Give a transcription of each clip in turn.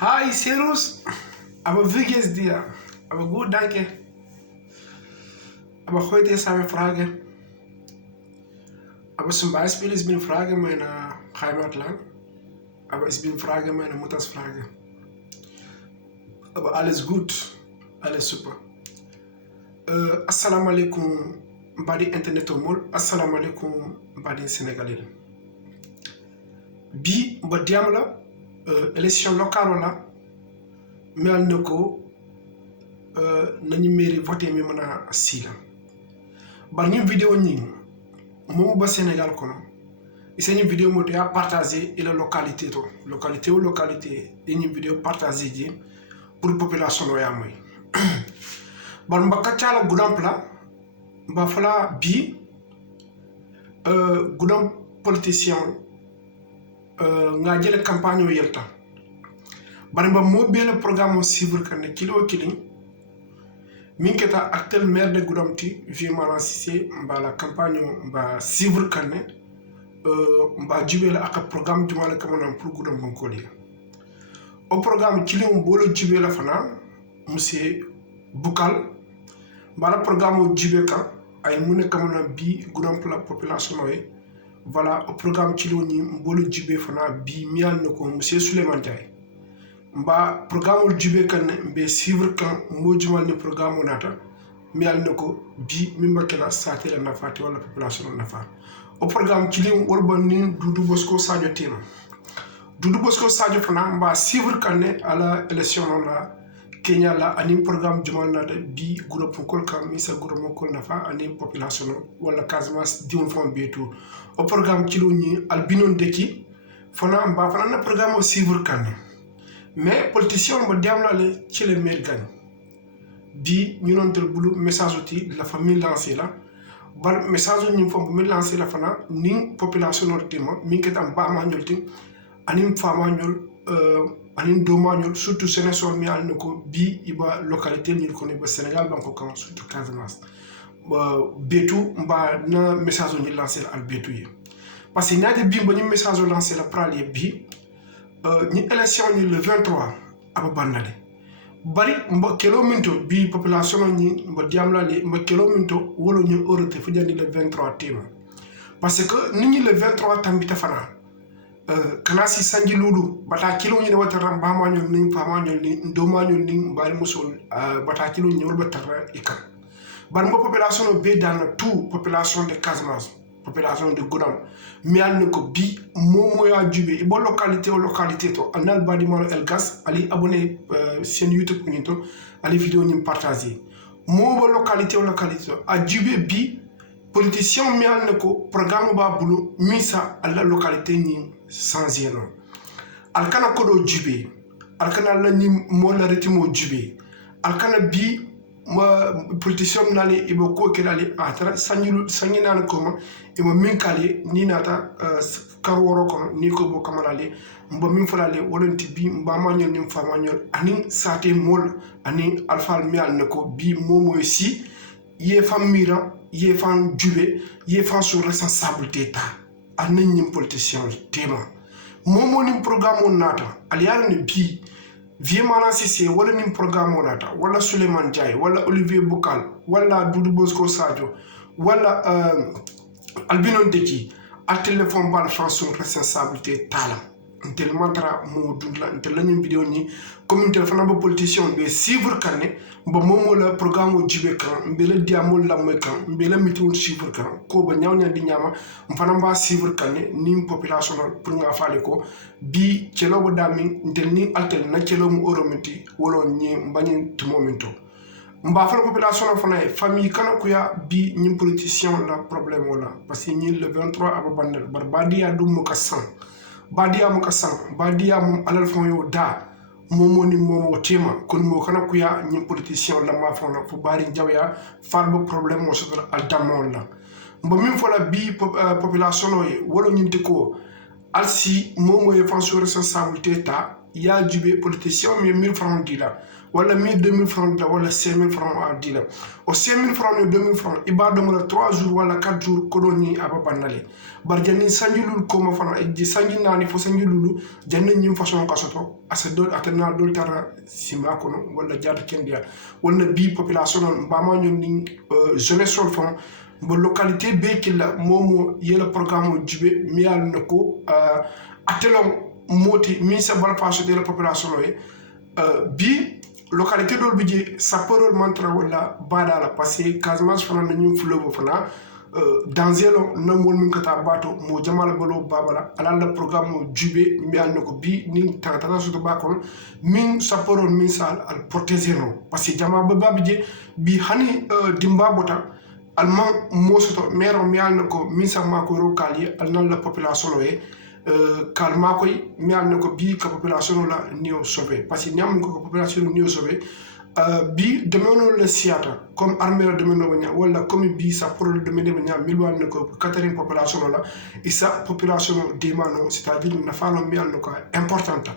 Hi, Serus. Aber wie geht's dir? Aber gut, danke. Aber heute ist eine Frage. Aber zum Beispiel ist eine Frage meiner Heimatland. Aber es ist eine Frage meiner Muttersfrage. Aber alles gut. Alles super. Assalamu alaikum badi internet omol. Assalamu alaikum badi Sénégalais. Bi ba diam la élection locale la mel nako nañu mairie voté mi mëna sila bar ñu vidéo ñi mo ba Sénégal kono iseni vidéo mo ya partager ila localité to localité et ñu vidéo partager ji pour population no ya moy bar mbaka tiala gudampla ba fala bi gudam politicien nga jël campagne o yelta bari ba mo be le programme suivre kan kilo kili min keta actuel maire de Goudomti Vieux Cissé mba la campagne mba suivre kan mba jibel ak programme du mal kamana pour Goudom Bonkoli au programme kili on bolo jibel fana monsieur Boukal mba la programme jibeka ay mune kamana bi Goudom la population noy voilà au programme kilo ni mbolo jibé fana bi mian ko monsieur Souleymane Ndiaye mba programme jibé kan be suivre kan mojumal ni programme nata mial nako bi mimba kala saté la nafati wala population nafa au programme kilo wolba ni Doudou Bosco Sadio tema Doudou Bosco Sadio fana mba suivre kan à la élection la Kenya la ani programme jumal nata bi groupe kol kam misa groupe kol nafa ani population wala Casamance diwon fon betu au programme kilo ni albinon deki fana mba fana na programme o suivre kan mais politicien mo diamla le ci le maire gagne di ñu non tel bulu message outi la famille lancé la bar message ñu fo mi lancer la fana ni population nortima mi ketam ba ma ñolti anim fama ñol anin domagnol surtout Sénégal mi al nako bi iba localité ni ko ne ba Sénégal banko kan surtout Casamance betu mba na message ni lancer al betu yi parce que ñade bi ba ni message lancer la pralie bi ni élection ni le 23 aba bandale bari mba kilometer bi population ni mba diamla le mba kilometer wolo ñu euroté fu jandi le 23 tema parce que ni le 23 tambita fana kana si sanji lulu bata kilo ni wata ramba ma ñol ni fama ñol ni ndoma ñol ni mbari musul bata kilo ni wolba tarra ikam bar mo population be dans tout population de Casamance population de Goudam mi al ko bi momo ya jube ibo localité to anal badi mo el gas ali abonné chaîne YouTube ni to ali vidéo ni partager mo localité a jube bi politicien mi al ko programme ba bulu misa à la localité ni sans yeno alkana kodo jube alkana la ni mo la retimo jube alkana bi ma politicien nale ibo ko kelale atra sangina ko ma imo min kale ni nata karworo ko ni ko bo kamalale mbo min fulale wolonti bi mba mañol ni fama ñol ani sate mol ani alfal mial nako bi momo si ye famira ye fan jube ye fan sur responsabilité ta ani ñim politicien tema momo ni programme nata aliya ni bi Vieux Cissé wala nim programme nata wala Souleymane Ndiaye wala Olivier Boukal wala Doudou Bosco Sadio wala albinon deki a téléphone bal chanson responsabilité tala intel mantra mo dundla intel lañu vidéo ni communauté fana ba politicien be suivre kan ba momo la programme jibe kan be la diamol la moy kan be la meeting suivre kan ko ba ñaw ñandi ñama fana ba suivre kan ni population pour nga falé ko bi ci lo bo dami intel ni altel na ci lo mu oromenti wolo ñi mbañi tu momento mba fa population fana famille kana kuya bi ñi politicien la problème wala parce que ñi le 23 abandal bar badia dum mo kassan badia mo kassan badia mo alal fon yo da momo ni momo tema kon mo kana kuya ñi politicien la ma fona fu bari jawya fal bo problème mo soto al damon la mba min fola bi population no wala ñi ko alsi momo e fan sur responsabilité ta ya jube politicien mi 1000 francs dila wala 2000 francs dila wala 5000 francs a dila o 5000 francs no 2000 francs ibado mo 3 jours wala 4 jours ko doni aba banale barjani sanjulul ko mo fana ji sanji nani fo sanjululu janna nyim façon ka soto asa do atana do tara sima kono wala jaata kendia wala bi population mbama ñoni jeunesse sol fon bo localité be kila momo yela programme jube mi yal nako atelon moti mi sa bal passo de la population bi localité dol bidje sapeur mantra wala badala passé Casamance fana ñu fleuve fana danzelo na mol min kata bato mo jamala balo babala ala la programme jube mi al nako bi ni tata so to bakon min sapeur min sal al protéger no parce que jama babije bi hani dimba bota alman mosoto mero mi al nako min sa mako ro kali al nan la population kalma koy mi al nako bi ka population la nio sauvé parce que ñam ko population nio sauvé bi demono le siata comme armée de demono wanya wala comme bi sa pour le demono wanya milwan nako catering population la isa population demano c'est-à-dire na falo mi al nako importante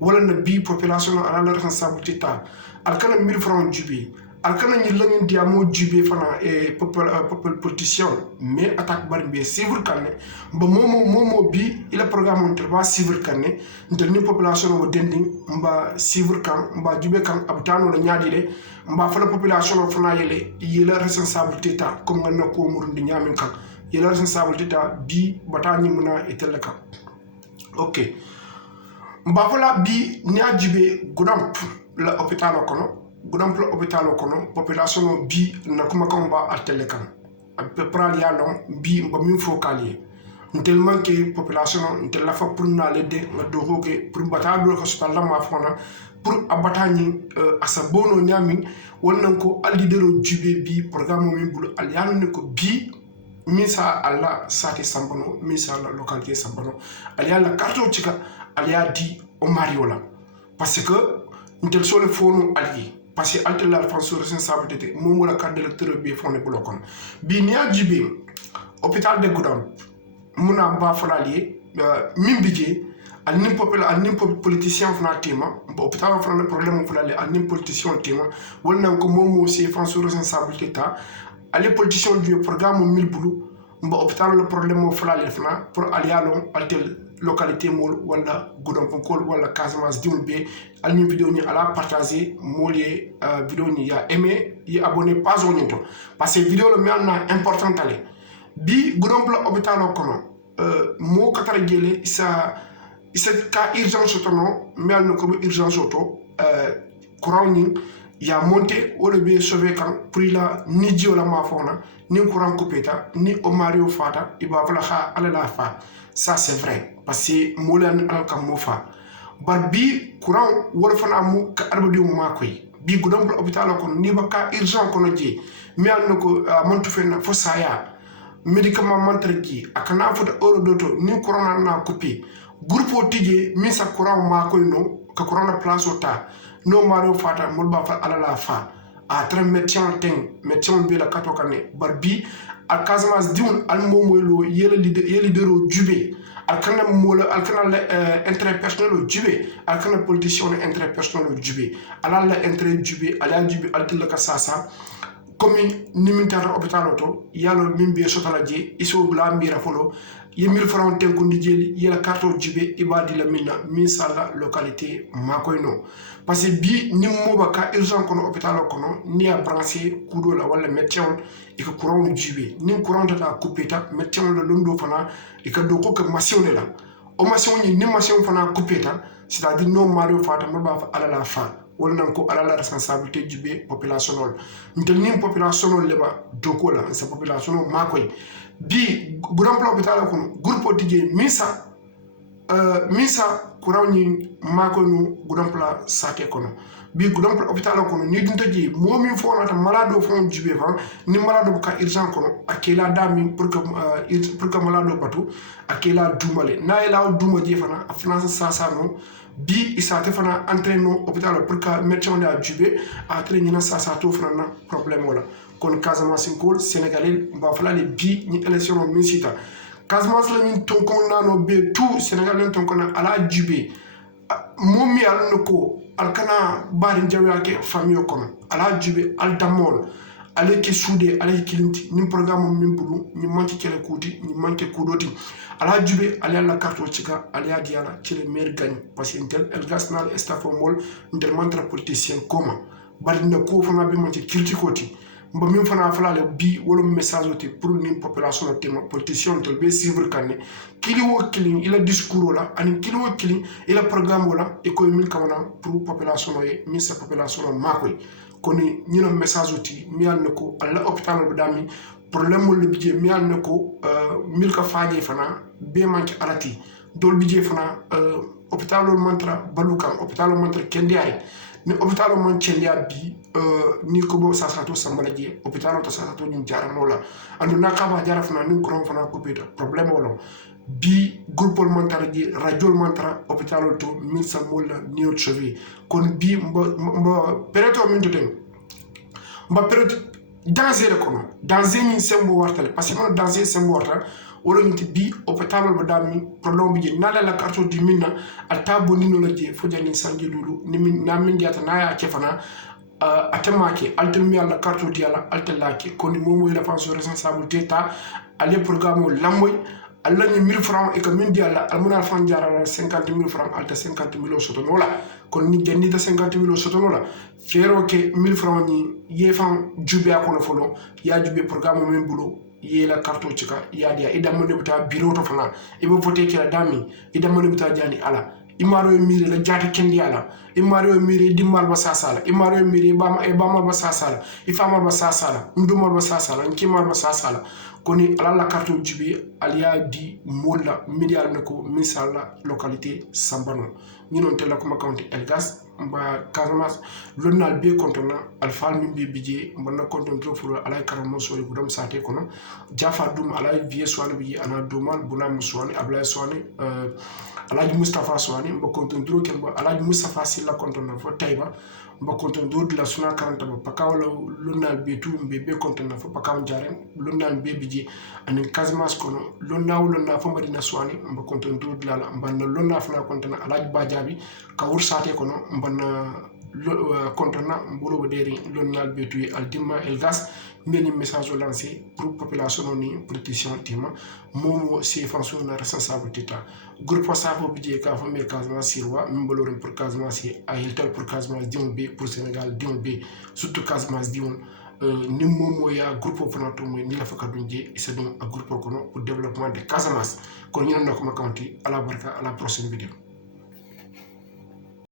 wala na bi population ala la responsabilité ta al kana 1000 francs jubi al kana ñi lañu diamo jubé fana et peuple politicien mais attaque barbe civil kané ba momo bi il programme on treba civil kané ndel ni population o dending mba civil kan mba jubé kan abtano la ñaadi de mba fa la population fana yele responsabilité ta comme ngana ko murundi ñamin kan yele responsabilité ta bi batani muna etel kan ok mba fa la bi ñaajibé gudam la hôpital kono gudam la hôpital kono population bi na kuma kan ba atele kan à peu près ya long bi ba min focalier tellement que population ntel la fa pour na le de na do ke pour bata do ko hospital la ma fona pour abatani asa bono nyami wonnan ko aldidero jube bi programme min bulu al yanu ko bi misa alla sati sambano misa la localité sambano al yalla carte cika al ya di o mariola parce que ntel sole fono allié parce que alte la France responsabilité momo la carte d'électeur bi fondé blocon bi nia jibe hôpital de Goudam muna ba falalié min bidje al nim politicien fana tema hôpital fana problème falali al nim politicien tema wonna ko momo c'est France responsabilité ta ali politicien du programme 1000 boulou mba hôpital le problème falali fana pour alialo altel localité mol wala Goudam Fonkol wala Casamance diwul be al ñu vidéo ni ala partager molé vidéo ni ya aimé yi abonné pas on to parce que vidéo le melna important ale bi Goudam la hôpital kono mo katara gele isa ka urgence to no melna ko urgence to courant ni ya monté o le be sauver kan pour la ni dio la ma fona ni courant coupé ta ni o Mario fata iba fala ha ala la fa ça c'est vrai parce que molan al kam mo fa bar bi courant wol fana mu ka arbadi mu makoy bi Goudam hôpital ko ni ba ka urgent ko no je mi al nako montu fenna fo saya médicament mantre ji akana fota euro doto ni courant na coupé groupe tije mi sa courant makoy no ka courant na place ota no Mario fata mol ba fa ala la fa a très médecin médecin be la kato kané bar bi al Casamance diun al momoylo yele leader jubé al kana mola al kana intérêt personnel jubé al kana politicien intérêt personnel jubé ala la intérêt jubé ala jubé al tilla ka sasa comme ni min tara hôpital to yalo min be sotala je iso bla mbira folo ye 1000 francs tenku ndi jeli yela carte jubé ibadi la minna min sala localité makoyno parce que bi ni moba ka urgent kono hôpital kono ni a branché kudo la wala médecin e ko courant jubé ni courant ta coupé ta médecin la londo fana e ka do ko ka machine la o machine ni machine fana coupé ta c'est-à-dire no Mario fata mo ba fa ala la fa wala ko ala la responsabilité jubé population ntel ni population leba doko la sa population makoy bi Goudam hôpital kono groupe tije misa courant ni makoy no Goudam sate kono bi Goudam hôpital kono ni dunta ji momi fo na malade fo jubé fa ni malade ka urgent kono akela dami pour que malade batu akela dumale na ila duma je fana finance sasa no bi isate fana entraînement hôpital pour que médecin da jubé a traîner na sasa to fana problème wala kon Casamance ko sénégalais ba fala le bi ni élection ministre Casamance la ni ton ko nano be tout sénégalais ton ko na ala jubé momi al noko al kana bari jawya ke famio kono ala jube al damol ale ke soudé ale kilinti ni programme min bulu ni manki kele kuti ni manki kudoti ala jube ale la carte cika ale adiala kele maire gagne parce que intel el gasnal staff mol inter mantra politicien koma bari na ko fana be manki criticoti mba min fana falale bi wolo message oti pour ni population tema politicien tel be suivre kanne kili wo kili ila discours la ani kili wo kili ila programme la e ko min kamana pour population e min sa population makoy koni ñino message oti mi yalne ko alla hôpital be dami problème mo le bidje mi yalne ko mil ka faaje fana be manki arati dol bidje fana hôpital mantra balukan hôpital mantra kendiay ni hôpital man cendia bi ni ko bo sasato sambala je hôpital to sasato ñu jarano la andu nakaba jara fana ni ko fana ko be problème wala bi groupe montar ji radio montar hôpital to 1100 mola niot chevy kon bi mba pereto min to den mba pereto danger ko danger min sembo wartale parce que danger sembo warta wala nti bi hôpital ba dami problème bi nala la carte du minna alta bonino la je fo jani sangi lulu ni min na min diata na ya cefana atemake altelmi alla carte di ala altelake kon momo la fonction responsabilité ta ale programme lamoy alla ni 1000 francs e ko min di alla almuna fan jara 50000 francs alta 50000 soto nola kon ni janni ta 50000 soto nola fero ke 1000 francs ni ye fam jube akono folo ya jube programme men bulo yela carte cika ya dia ida mo nebuta bureau to fana e bo voter kila dami ida mo nebuta jani ala imaro e mire la jati kendi ala imaro e mire dimmal ba sasala imaro e mire bama e bama ba sasala ifama ba sasala ndumal ba sasala nkimal ba sasala koni ala la carte jibi aliya di molla medial nako misala localité sambano ñinon tella ko makonte elgas mba Casamance lonnal be kontona alfal min be bije mbana konton to furo alay karamo sori gudam sate kono jafa dum alay vie soane bije ana domal bunam soane ablay soane alay Mustafa soane mba konton dro ken ba alay Mustafa silla kontona fo tayba mba konton do de la suna 40 ba pakawla lonnal be tu be kontona fo pakaw jaren lonnal be bije anen Casamance kono lonna fo madina soane mba konton do de la mba lonna fana kontona alay bajabi kawur sate kono mbana kontona mbolo deri lonnal betu al dimma el gas meni message lancé pour population ni protection tima momo c'est fonction na responsabilité ta groupe safo bidje ka famir Casamance sirwa mbolorum pour Casamance ay tel pour Casamance dion be pour Sénégal dion be surtout Casamance dion ni momo ya groupe fanato mo ni la fakadunje c'est donc un groupe kono pour développement de Casamance kon ñu nako makanti à la barka à la prochaine vidéo.